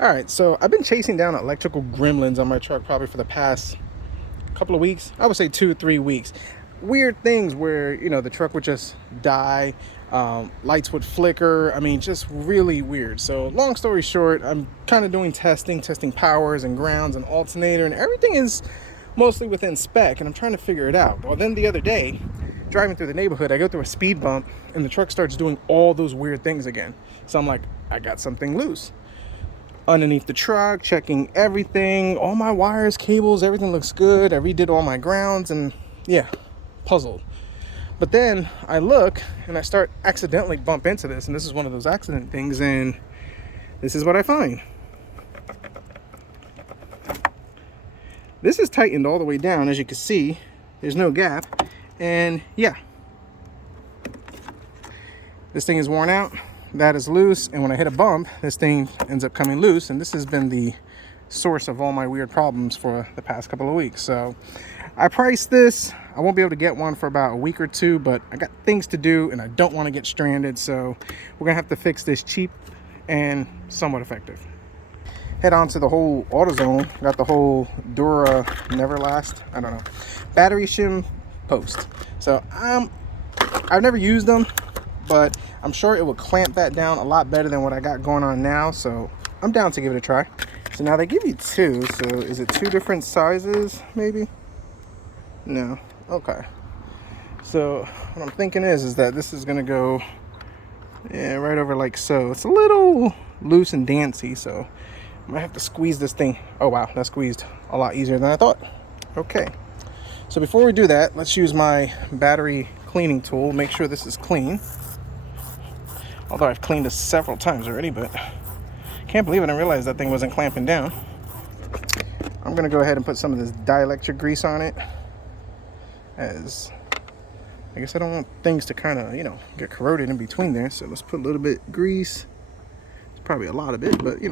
All right, so I've been chasing down electrical gremlins on my truck probably for the past couple of weeks. I would say 2 or 3 weeks. Weird things where, the truck would just die, lights would flicker. I mean, just really weird. So, long story short, I'm kind of doing testing powers and grounds and alternator, and everything is mostly within spec, and I'm trying to figure it out. Well, then the other day, driving through the neighborhood, I go through a speed bump, and the truck starts doing all those weird things again. So, I'm like, I got something loose underneath the truck, checking everything, all my wires, cables, everything looks good. I redid all my grounds and yeah, puzzled. But then I look and I start accidentally bump into this, and this is one of those accident things, and this is what I find. This is tightened all the way down, as you can see. There's no gap, and yeah, this thing is worn out. That is loose, and when I hit a bump, this thing ends up coming loose, and this has been the source of all my weird problems for the past couple of weeks. So I priced this. I won't be able to get one for about a week or two, but I got things to do and I don't want to get stranded, so we're gonna have to fix this cheap and somewhat effective. Head on to the whole AutoZone. Got the whole Dura Neverlast, I don't know, battery shim post. So I've never used them, but I'm sure it will clamp that down a lot better than what I got going on now, so I'm down to give it a try. So now they give you two, so is it two different sizes, maybe? No, okay. So what I'm thinking is that this is gonna go, yeah, right over like so. It's a little loose and dancy, so I might have to squeeze this thing. Oh wow, that squeezed a lot easier than I thought. Okay, so before we do that, let's use my battery cleaning tool, make sure this is clean. Although I've cleaned this several times already, but can't believe it, I realized that thing wasn't clamping down. I'm gonna go ahead and put some of this dielectric grease on it, as I guess I don't want things to kind of, get corroded in between there. So let's put a little bit grease. It's probably a lot of it, but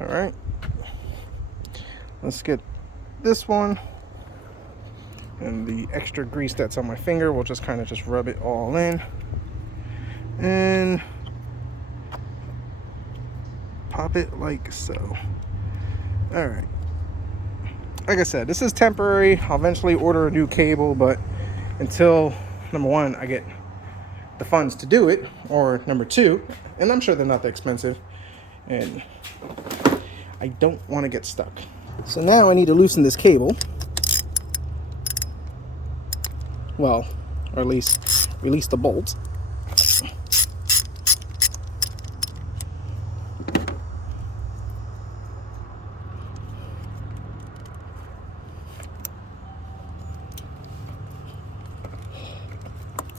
All right, let's get this one, and the extra grease that's on my finger, we'll just kind of just rub it all in and pop it like so. All right, like I said, this is temporary. I'll eventually order a new cable, but until, number one, I get the funds to do it, or number two, and I'm sure they're not that expensive, and I don't want to get stuck. So now I need to loosen this cable. Well, or at least release the bolt.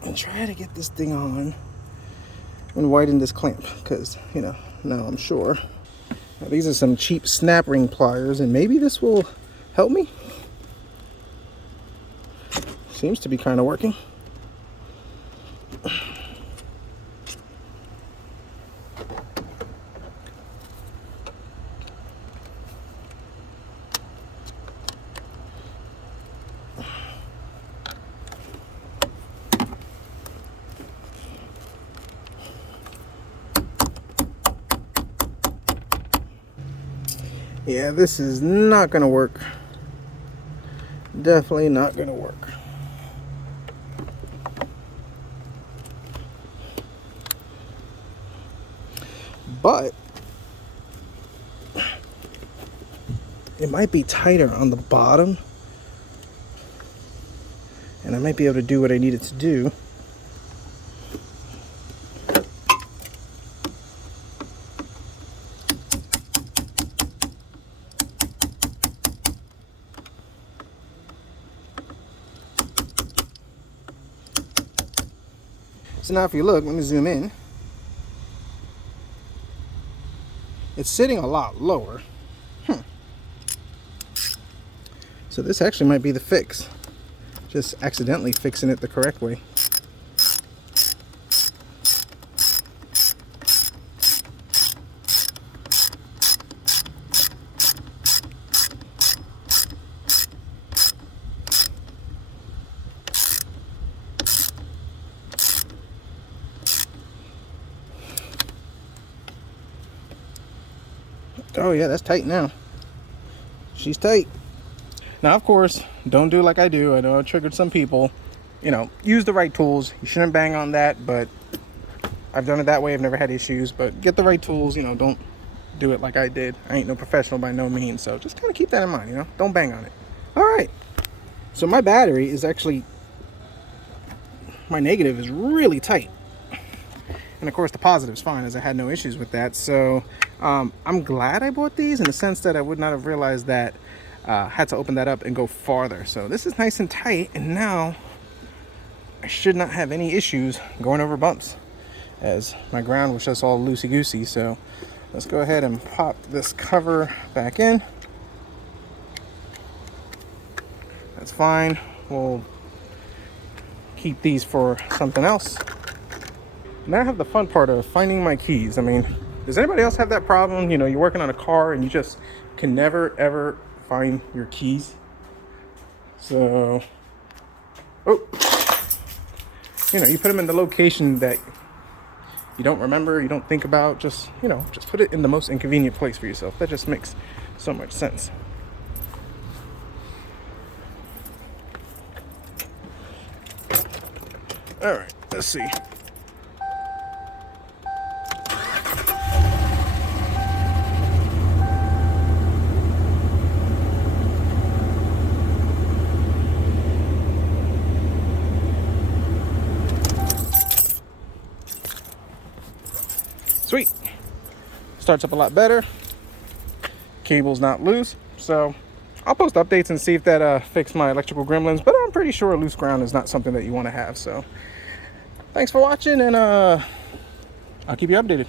And try to get this thing on and widen this clamp, because, now I'm sure. Now, these are some cheap snap ring pliers, and maybe this will help me. Seems to be kind of working. Yeah, this is not gonna work. Definitely not gonna work. But it might be tighter on the bottom, and I might be able to do what I needed to do. So now if you look, let me zoom in. It's sitting a lot lower. So this actually might be the fix. Just accidentally fixing it the correct way. Oh yeah, that's tight now. She's tight. Now, of course, don't do like I do. I know I triggered some people. You know, use the right tools. You shouldn't bang on that, but I've done it that way. I've never had issues, but get the right tools. You know, don't do it like I did. I ain't no professional by no means, so just kind of keep that in mind, you know? Don't bang on it. All right. So my battery is actually, my negative is really tight. And of course the positive is fine, as I had no issues with that. So I'm glad I bought these in the sense that I would not have realized that had to open that up and go farther. So this is nice and tight, and now I should not have any issues going over bumps, as my ground was just all loosey-goosey. So let's go ahead and pop this cover back in. That's fine. We'll keep these for something else. Now I have the fun part of finding my keys. I mean, does anybody else have that problem? You know, you're working on a car and you just can never ever find your keys. So, oh, you know, you put them in the location that you don't remember, you don't think about. Just, you know, just put it in the most inconvenient place for yourself. That just makes so much sense. All right, let's see. Sweet. Starts up a lot better. Cable's not loose, so I'll post updates and see if that fixed my electrical gremlins, but I'm pretty sure loose ground is not something that you want to have. So thanks for watching, and I'll keep you updated.